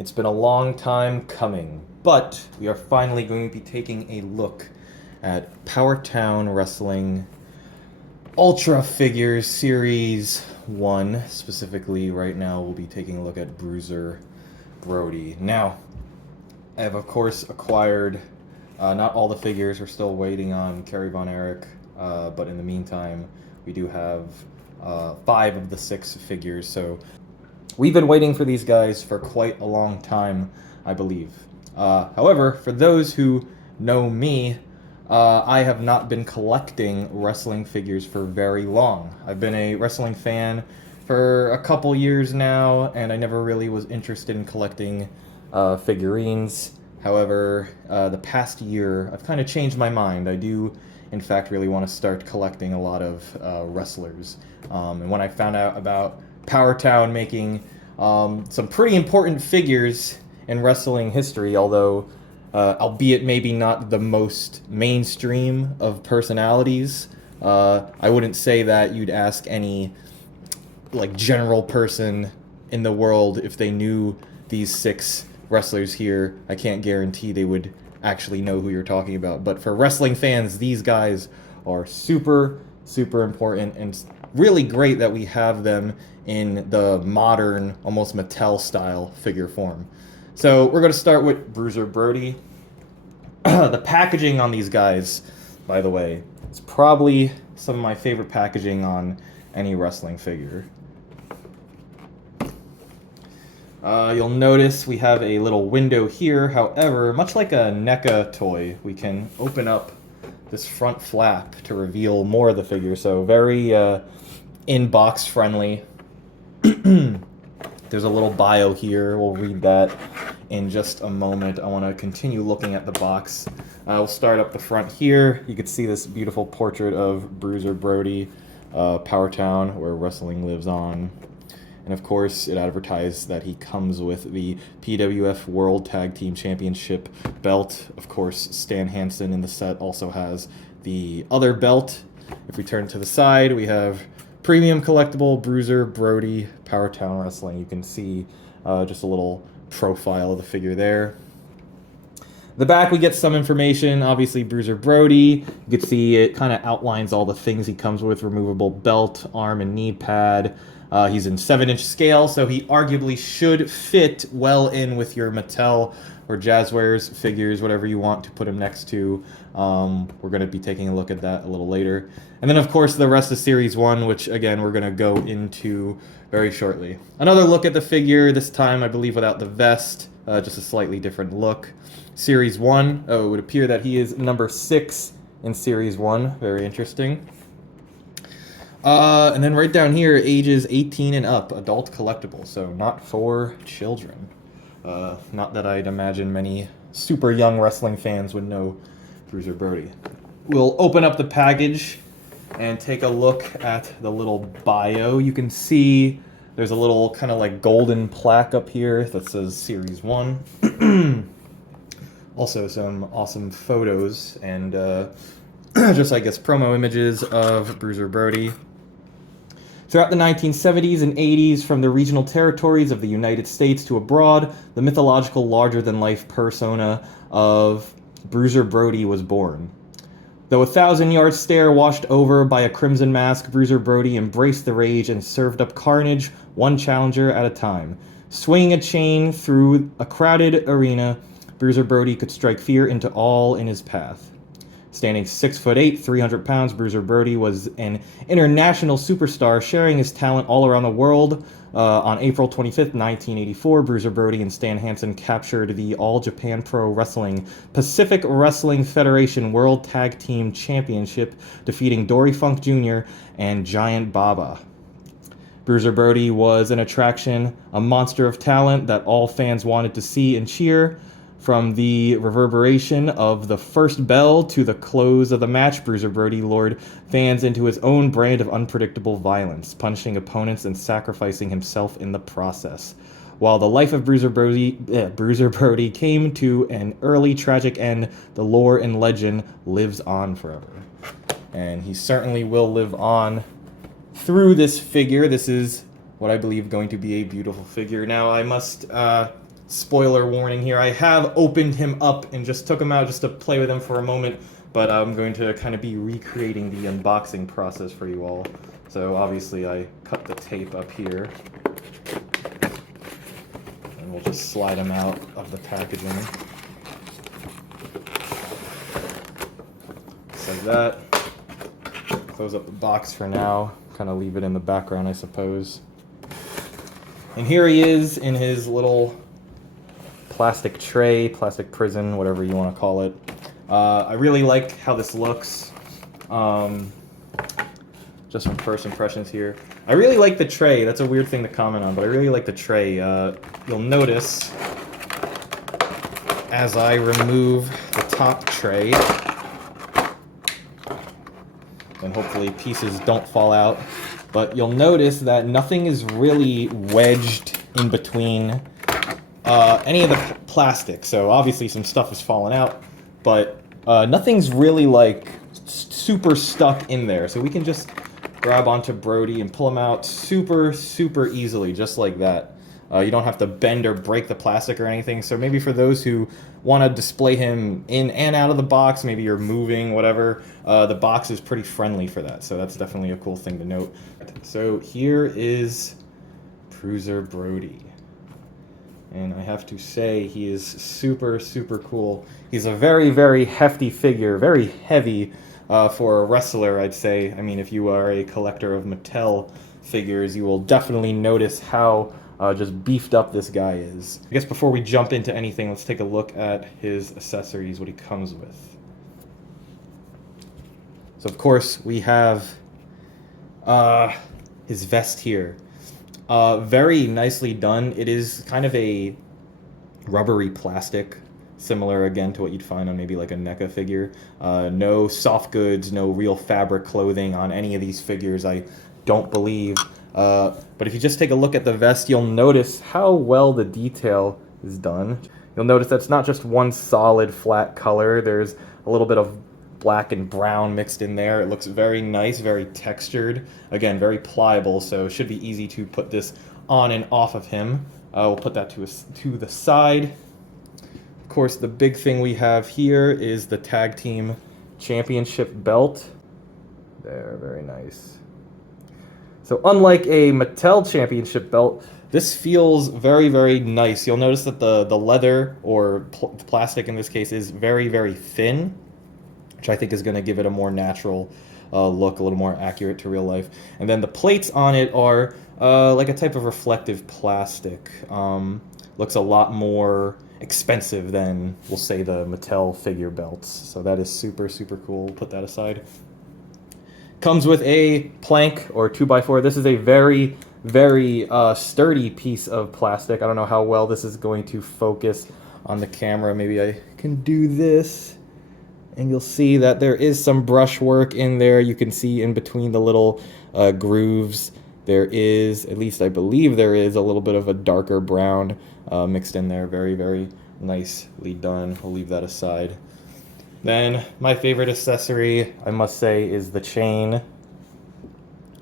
It's been a long time coming, but we are finally going to be taking a look at Powertown Wrestling Ultra Figures Series 1. Specifically, right now, we'll be taking a look at Bruiser Brody. Now, I have, of course, acquired not all the figures. We're still waiting on Kerry Von Erich, but in the meantime, we do have 5 of the 6 figures, so we've been waiting for these guys for quite a long time, I believe. However, for those who know me, I have not been collecting wrestling figures for very long. I've been a wrestling fan for a couple years now, and I never really was interested in collecting figurines. However, the past year, I've kind of changed my mind. I do, in fact, really want to start collecting a lot of wrestlers. And when I found out about Powertown making some pretty important figures in wrestling history, although albeit maybe not the most mainstream of personalities. I wouldn't say that you'd ask any like general person in the world if they knew these 6 wrestlers here. I can't guarantee they would actually know who you're talking about. But for wrestling fans, these guys are super, super important, and it's really great that we have them in the modern, almost Mattel-style figure form. So we're going to start with Bruiser Brody. The packaging on these guys, by the way, is probably some of my favorite packaging on any wrestling figure. You'll notice we have a little window here. However, much like a NECA toy, we can open up this front flap to reveal more of the figure. So very in-box friendly. There's a little bio here. We'll read that in just a moment. I want to continue looking at the box. We'll start up the front here. You can see this beautiful portrait of Bruiser Brody, Powertown, where wrestling lives on. And of course, it advertised that he comes with the PWF World Tag Team Championship belt. Of course, Stan Hansen in the set also has the other belt. If we turn to the side, we have premium collectible Bruiser Brody Powertown Wrestling. You can see just a little profile of the figure there. The back, we get some information. Obviously, Bruiser Brody. You can see it kind of outlines all the things he comes with. Removable belt, arm and knee pad. He's in 7-inch scale, so he arguably should fit well in with your Mattel or Jazzwares figures, whatever you want to put him next to. We're going to be taking a look at that a little later. And then, of course, the rest of Series 1, which, again, we're going to go into very shortly. Another look at the figure, this time, I believe, without the vest, just a slightly different look. Series 1, it would appear that he is number 6 in Series 1. Very interesting. And then right down here, ages 18 and up, adult collectible, so not for children. Not that I'd imagine many super young wrestling fans would know Bruiser Brody. We'll open up the package and take a look at the little bio. You can see there's a little kind of like golden plaque up here that says Series 1. Also some awesome photos and just, I guess, promo images of Bruiser Brody. Throughout the 1970s and 80s, from the regional territories of the United States to abroad, the mythological larger-than-life persona of Bruiser Brody was born. Though a 1,000-yard stare washed over by a crimson mask, Bruiser Brody embraced the rage and served up carnage, one challenger at a time. Swinging a chain through a crowded arena, Bruiser Brody could strike fear into all in his path. Standing 6'8", 300 pounds, Bruiser Brody was an international superstar, sharing his talent all around the world. On April 25th, 1984, Bruiser Brody and Stan Hansen captured the All Japan Pro Wrestling Pacific Wrestling Federation World Tag Team Championship, defeating Dory Funk Jr. and Giant Baba. Bruiser Brody was an attraction, a monster of talent that all fans wanted to see and cheer. From the reverberation of the first bell to the close of the match, Bruiser Brody lured fans into his own brand of unpredictable violence, punishing opponents and sacrificing himself in the process. While the life of Bruiser Brody came to an early tragic end, the lore and legend lives on forever. And he certainly will live on through this figure. This is what I believe going to be a beautiful figure. Now, I must spoiler warning here. I have opened him up and just took him out just to play with him for a moment, but I'm going to kind of be recreating the unboxing process for you all. So obviously I cut the tape up here, and we'll just slide him out of the packaging. Just like that. Close up the box for now, kind of leave it in the background, I suppose. And here he is in his little plastic tray, plastic prison, whatever you want to call it. I really like how this looks. Just from first impressions here. I really like the tray. That's a weird thing to comment on, but I really like the tray. You'll notice as I remove the top tray, and hopefully pieces don't fall out, but you'll notice that nothing is really wedged in between any of the plastic. So obviously some stuff is falling out, but nothing's really like super stuck in there. So we can just grab onto Brody and pull him out super easily, just like that. You don't have to bend or break the plastic or anything. So maybe for those who want to display him in and out of the box, maybe you're moving, whatever, the box is pretty friendly for that. So that's definitely a cool thing to note. So here is Bruiser Brody. And I have to say, he is super cool. He's a very hefty figure, very heavy for a wrestler, I'd say. I mean, if you are a collector of Mattel figures, you will definitely notice how just beefed up this guy is. I guess before we jump into anything, let's take a look at his accessories, what he comes with. So of course we have his vest here. Very nicely done. It is kind of a rubbery plastic, similar again to what you'd find on maybe like a NECA figure. No soft goods, no real fabric clothing on any of these figures, I don't believe. But if you just take a look at the vest, you'll notice how well the detail is done. You'll notice that's not just one solid flat color. There's a little bit of black and brown mixed in there. It looks very nice, very textured. Again, very pliable, so it should be easy to put this on and off of him. We'll put that to the side. Of course, the big thing we have here is the Tag Team Championship belt. There, very nice. So unlike a Mattel Championship belt, this feels very nice. You'll notice that the leather, or plastic in this case, is very thin, which I think is going to give it a more natural look, a little more accurate to real life. And then the plates on it are like a type of reflective plastic. Looks a lot more expensive than, we'll say, the Mattel figure belts. So that is super cool. We'll put that aside. Comes with a plank or 2x4. This is a very sturdy piece of plastic. I don't know how well this is going to focus on the camera. Maybe I can do this, and you'll see that there is some brushwork in there. You can see in between the little grooves, there is, at least I believe there is, a little bit of a darker brown mixed in there. Very nicely done. We'll leave that aside. Then my favorite accessory, I must say, is the chain.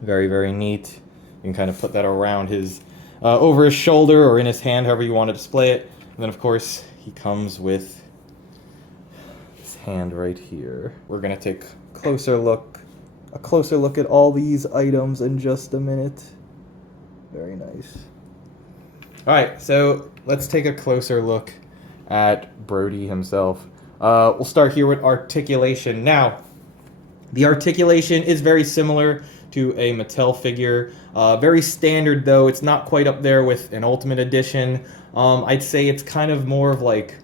Very neat. You can kind of put that around his, over his shoulder or in his hand, however you want to display it. And then of course he comes with his hand right here. We're gonna take a closer look at all these items in just a minute. Very nice. All right, so let's take a closer look at Brody himself. We'll start here with articulation. Now, the articulation is very similar to a Mattel figure. Very standard, though. It's not quite up there with an Ultimate Edition. I'd say it's kind of more of like,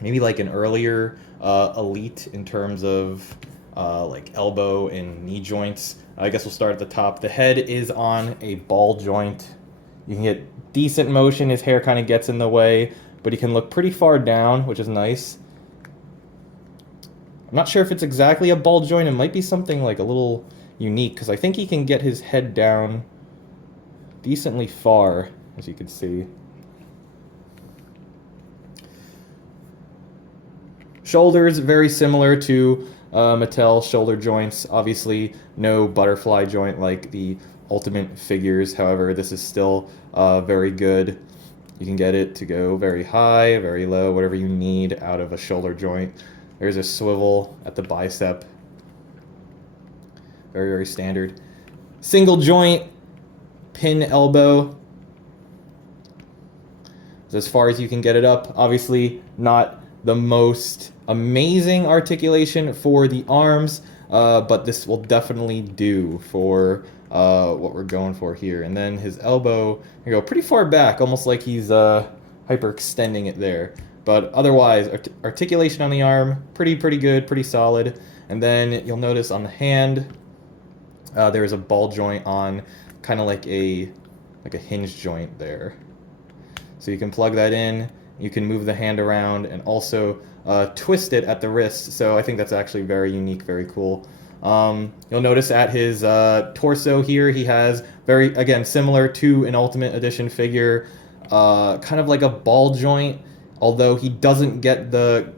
maybe like an earlier Elite in terms of like elbow and knee joints. I guess we'll start at the top. The head is on a ball joint. You can get decent motion. His hair kind of gets in the way, but he can look pretty far down, which is nice. I'm not sure if it's exactly a ball joint. It might be something like a little unique, because I think he can get his head down decently far, as you can see. Shoulders, very similar to Mattel shoulder joints. Obviously, no butterfly joint like the Ultimate figures. However, this is still very good. You can get it to go very high, very low, whatever you need out of a shoulder joint. There's a swivel at the bicep. Very, very standard. Single joint, pin elbow. As far as you can get it up. Obviously, not the most amazing articulation for the arms, but this will definitely do for what we're going for here. And then his elbow, you go pretty far back, almost like he's hyperextending it there. But otherwise, articulation on the arm, pretty good, pretty solid. And then you'll notice on the hand, there is a ball joint on, kind of like a hinge joint there. So you can plug that in, you can move the hand around, and also twist it at the wrist. So I think that's actually very unique, very cool. You'll notice at his torso here, he has very, again, similar to an Ultimate Edition figure, kind of like a ball joint, although he doesn't get the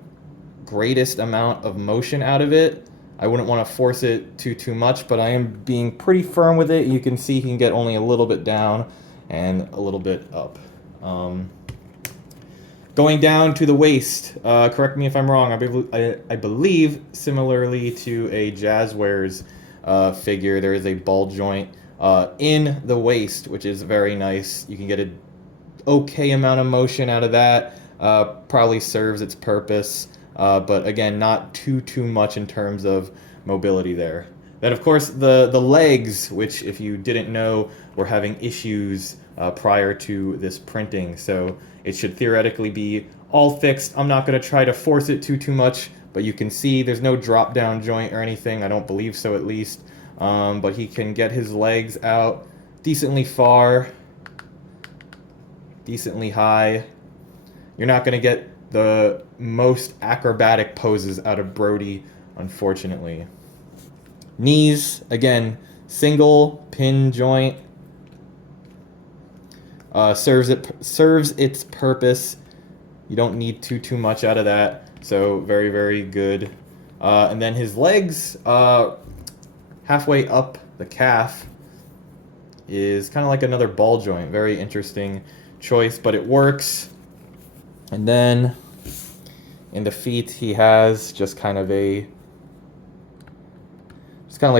greatest amount of motion out of it. I wouldn't want to force it too much, but I am being pretty firm with it. You can see he can get only a little bit down and a little bit up. Going down to the waist, correct me if I'm wrong, I believe similarly to a Jazzwares figure, there is a ball joint in the waist, which is very nice. You can get an okay amount of motion out of that, probably serves its purpose, but again, not too much in terms of mobility there. Then, of course, the legs, which, if you didn't know, were having issues prior to this printing. So it should theoretically be all fixed. I'm not going to try to force it too much, but you can see there's no drop-down joint or anything. I don't believe so, at least. But he can get his legs out decently far, decently high. You're not going to get the most acrobatic poses out of Brody, unfortunately. Knees, again, single pin joint. Serves its purpose. You don't need too much out of that, so very good. And then his legs, halfway up the calf, is kind of like another ball joint. Very interesting choice, but it works. And then in the feet, he has just kind of like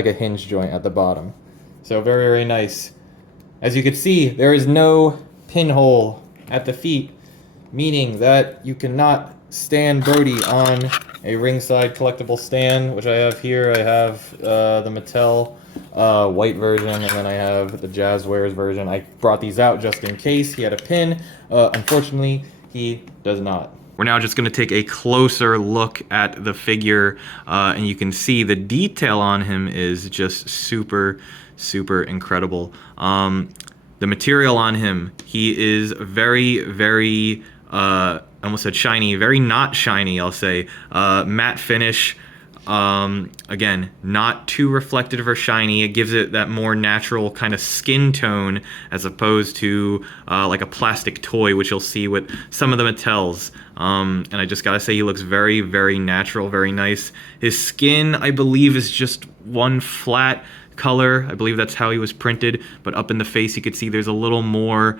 a hinge joint at the bottom. So very nice. As you can see, there is no pinhole at the feet, meaning that you cannot stand Brody on a ringside collectible stand, which I have here. I have the Mattel white version, and then I have the Jazzwares version. I brought these out just in case he had a pin. Unfortunately, he does not. We're now just going to take a closer look at the figure, and you can see the detail on him is just super incredible. The material on him, he is very, I almost said shiny, very not shiny, I'll say. Matte finish. Again, not too reflective or shiny. It gives it that more natural kind of skin tone as opposed to like a plastic toy, which you'll see with some of the Mattels. And I just gotta say, he looks very natural, very nice. His skin, I believe, is just one flat color. I believe that's how he was printed, but up in the face you could see there's a little more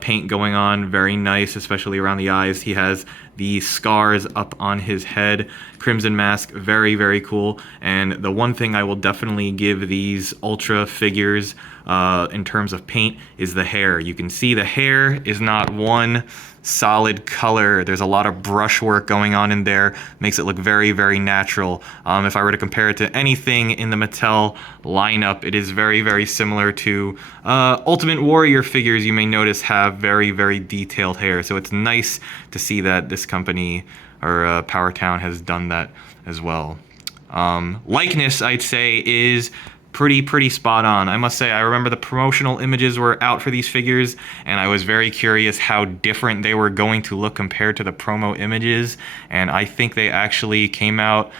paint going on. Very nice, especially around the eyes. He has the scars up on his head. Crimson mask, very cool. And the one thing I will definitely give these Ultra figures in terms of paint is the hair. You can see the hair is not one solid color. There's a lot of brushwork going on in there. Makes it look very natural. If I were to compare it to anything in the Mattel lineup, it is very similar to Ultimate Warrior figures. You may notice have very detailed hair. So it's nice to see that this company, or Powertown, has done that as well. Likeness, I'd say, is pretty spot on. I must say, I remember the promotional images were out for these figures, and I was very curious how different they were going to look compared to the promo images, and I think they actually came out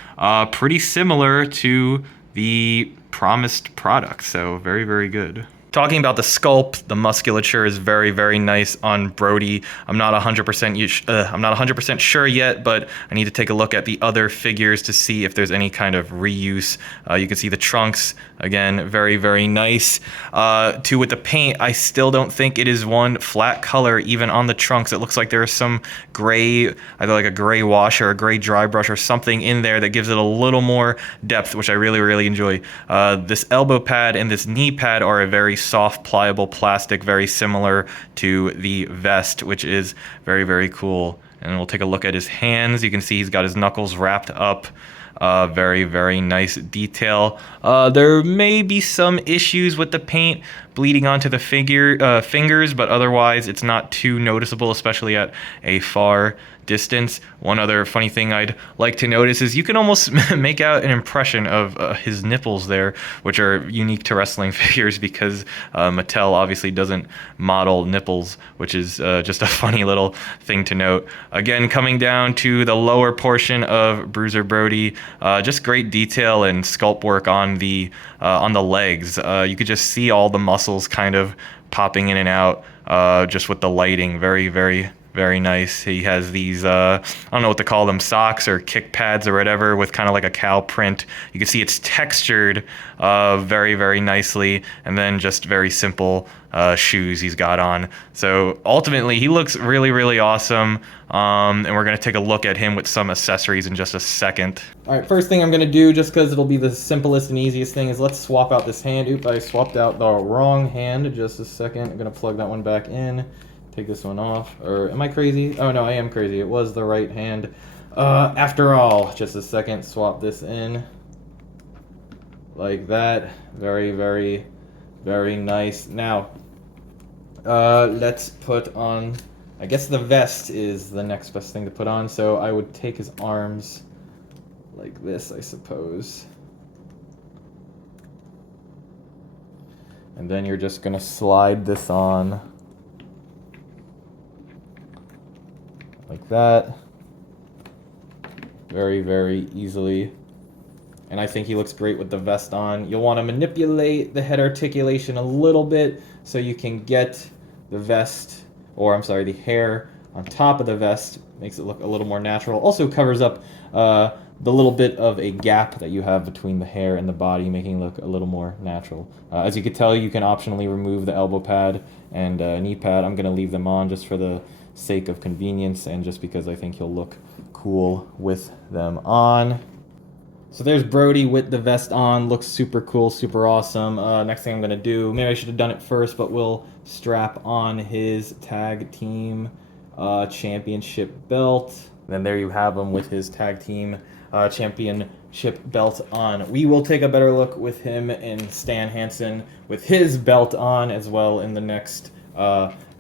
pretty similar to the promised product, so very good. Talking about the sculpt, the musculature is very, very nice on Brody. I'm not 100% sure yet, but I need to take a look at the other figures to see if there's any kind of reuse. You can see the trunks again, very, very nice. Too, with the paint, I still don't think it is one flat color even on the trunks. It looks like there's some gray, either like a gray wash or a gray dry brush or something in there that gives it a little more depth, which I really, really enjoy. This elbow pad and this knee pad are a very soft, pliable plastic, very similar to the vest, which is very, very cool. And we'll take a look at his hands. You can see he's got his knuckles wrapped up. Very, very nice detail. There may be some issues with the paint bleeding onto the fingers, but otherwise it's not too noticeable, especially at a far distance. One other funny thing I'd like to notice is you can almost make out an impression of his nipples there, which are unique to wrestling figures because Mattel obviously doesn't model nipples, which is just a funny little thing to note. Again, coming down to the lower portion of Bruiser Brody, just great detail and sculpt work on the legs. You could just see all the muscles kind of popping in and out just with the lighting. Very, very, very nice. He has these, I don't know what to call them, socks or kick pads or whatever with kind of like a cow print. You can see it's textured very, very nicely, and then just very simple shoes he's got on. So ultimately, he looks really, really awesome, and we're going to take a look at him with some accessories in just a second. All right, first thing I'm going to do, just because it'll be the simplest and easiest thing, is let's swap out this hand. Oop, I swapped out the wrong hand. Just a second. I'm going to plug that one back in. Take this one off. Or am I crazy? Oh no, I am crazy. It was the right hand. After all, just a second. Swap this in. Like that. Very, very, very nice. Now, let's put on, I guess the vest is the next best thing to put on. So I would take his arms like this, I suppose. And then you're just gonna slide this on. Like that. Very, very easily. And I think he looks great with the vest on. You'll want to manipulate the head articulation a little bit so you can get the vest, or I'm sorry, the hair on top of the vest. Makes it look a little more natural. Also covers up the little bit of a gap that you have between the hair and the body, making it look a little more natural. As you can tell, you can optionally remove the elbow pad and knee pad. I'm going to leave them on just for the sake of convenience and just because I think he'll look cool with them on. So there's Brody with the vest on. Looks super cool, super awesome. Next thing I'm going to do, maybe I should have done it first, but we'll strap on his tag team championship belt. And then there you have him with his tag team championship belt on. We will take a better look with him and Stan Hansen with his belt on as well in the next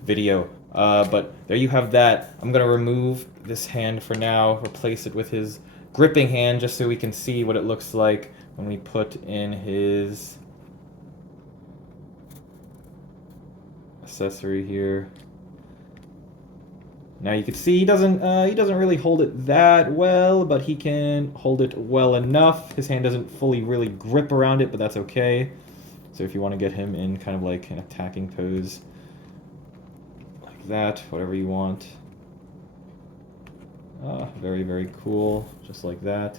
video. But there you have that. I'm going to remove this hand for now, replace it with his gripping hand just so we can see what it looks like when we put in his accessory here. Now you can see he doesn't really hold it that well, but he can hold it well enough. His hand doesn't fully really grip around it, but that's okay. So if you want to get him in kind of like an attacking pose, that, whatever you want. Very, very cool, just like that.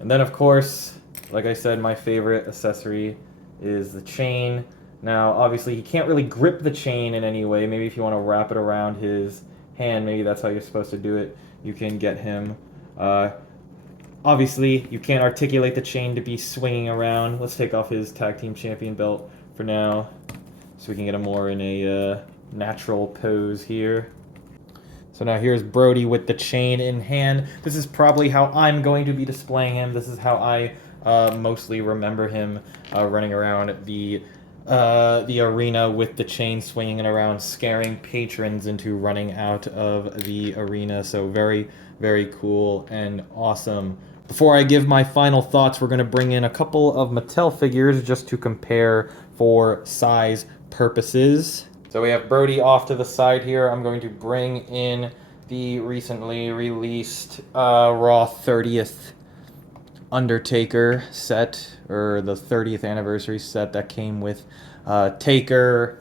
And then, of course, like I said, my favorite accessory is the chain. Now, obviously, he can't really grip the chain in any way. Maybe if you want to wrap it around his hand, maybe that's how you're supposed to do it. You can get him. Obviously, you can't articulate the chain to be swinging around. Let's take off his tag team champion belt for now, so we can get him more in a natural pose here. So now here's Brody with the chain in hand. This is probably how I'm going to be displaying him. This is how I mostly remember him running around the arena with the chain swinging around, scaring patrons into running out of the arena. So very, very cool and awesome. Before I give my final thoughts, we're going to bring in a couple of Mattel figures just to compare for size purposes. So we have Brody off to the side here. I'm going to bring in the recently released Raw 30th Undertaker set, or the 30th anniversary set that came with Taker,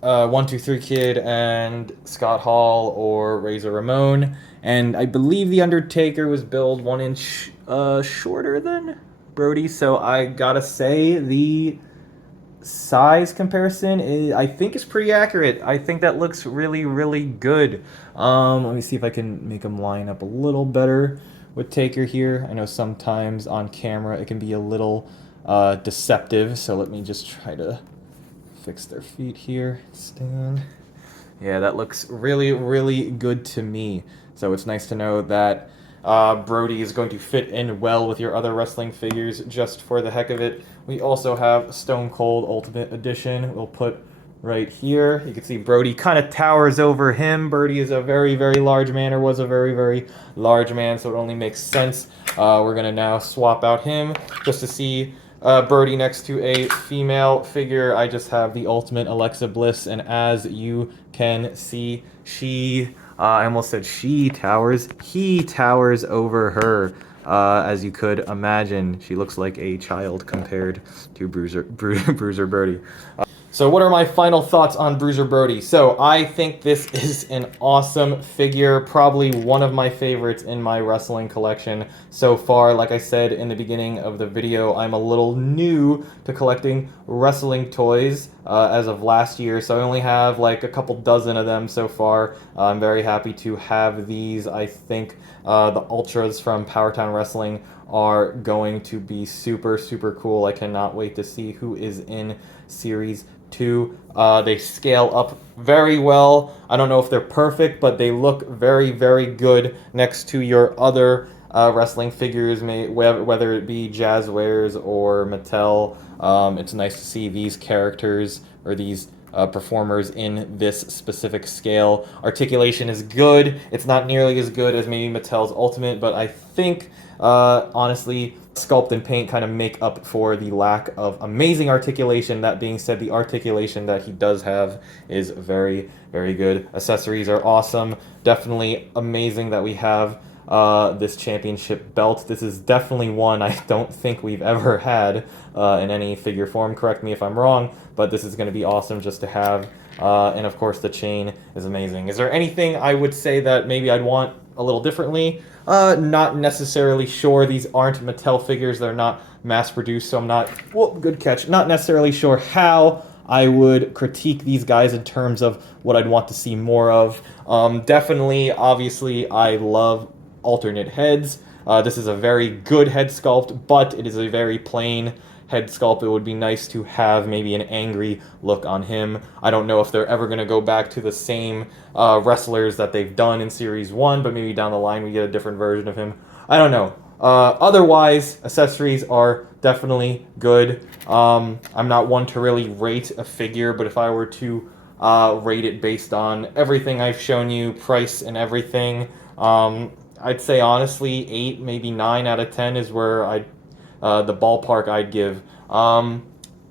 123 Kid, and Scott Hall or Razor Ramon. And I believe the Undertaker was billed 1 inch shorter than Brody, so I gotta say the size comparison I think is pretty accurate. I think that looks really, really good. Let me see if I can make them line up a little better with Taker here. I know sometimes on camera it can be a little deceptive, so let me just try to fix their feet here. Stand. Yeah, that looks really, really good to me. So it's nice to know that Brody is going to fit in well with your other wrestling figures just for the heck of it. We also have Stone Cold Ultimate Edition. We'll put right here. You can see Brody kind of towers over him. Brody is a very, very large man, or was a very, very large man, so it only makes sense. We're going to now swap out him just to see Brody next to a female figure. I just have the Ultimate Alexa Bliss, and as you can see, she... I almost said she towers. He towers over her. As you could imagine, she looks like a child compared to Bruiser Brody. So what are my final thoughts on Bruiser Brody? So I think this is an awesome figure, probably one of my favorites in my wrestling collection so far. Like I said in the beginning of the video, I'm a little new to collecting wrestling toys as of last year, so I only have like a couple dozen of them so far. I'm very happy to have these. I think the Ultras from Powertown Wrestling are going to be super, super cool. I cannot wait to see who is in Series 2. They scale up very well. I don't know if they're perfect, but they look very, very good next to your other wrestling figures, whether it be Jazzwares or Mattel. It's nice to see these characters or these performers in this specific scale. Articulation is good. It's not nearly as good as maybe Mattel's Ultimate, but I think, honestly, sculpt and paint kind of make up for the lack of amazing articulation. That being said, the articulation that he does have is very, very good. Accessories are awesome. Definitely amazing that we have this championship belt. This is definitely one I don't think we've ever had in any figure form. Correct me if I'm wrong, but this is going to be awesome just to have. And of course, the chain is amazing. Is there anything I would say that maybe I'd want a little differently? Not necessarily sure. These aren't Mattel figures. They're not mass-produced, so I'm not... Well, good catch. Not necessarily sure how I would critique these guys in terms of what I'd want to see more of. Definitely, obviously, I love alternate heads. This is a very good head sculpt, but it is a very plain head sculpt. It would be nice to have maybe an angry look on him. I don't know if they're ever going to go back to the same wrestlers that they've done in Series 1, but maybe down the line we get a different version of him. I don't know. Otherwise, accessories are definitely good. I'm not one to really rate a figure, but if I were to rate it based on everything I've shown you, price and everything, I'd say honestly 8, maybe 9 out of 10 is where the ballpark I'd give.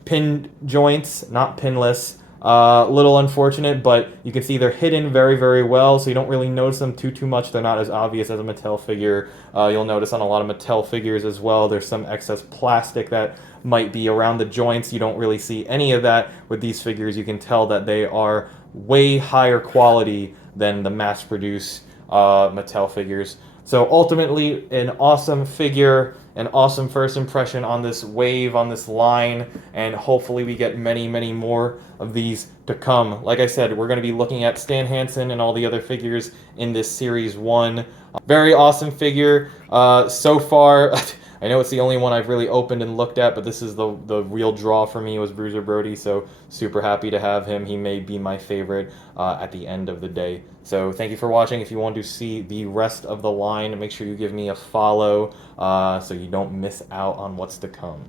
Pin joints, not pinless. Little unfortunate, but you can see they're hidden very, very well, so you don't really notice them too much. They're not as obvious as a Mattel figure. You'll notice on a lot of Mattel figures as well, there's some excess plastic that might be around the joints. You don't really see any of that with these figures. You can tell that they are way higher quality than the mass-produced Mattel figures. So ultimately, an awesome figure, an awesome first impression on this wave, on this line, and hopefully we get many, many more of these to come. Like I said, we're going to be looking at Stan Hansen and all the other figures in this Series 1. Very awesome figure. So far, I know it's the only one I've really opened and looked at, but this is the real draw for me was Bruiser Brody, so super happy to have him. He may be my favorite at the end of the day. So thank you for watching. If you want to see the rest of the line, make sure you give me a follow so you don't miss out on what's to come.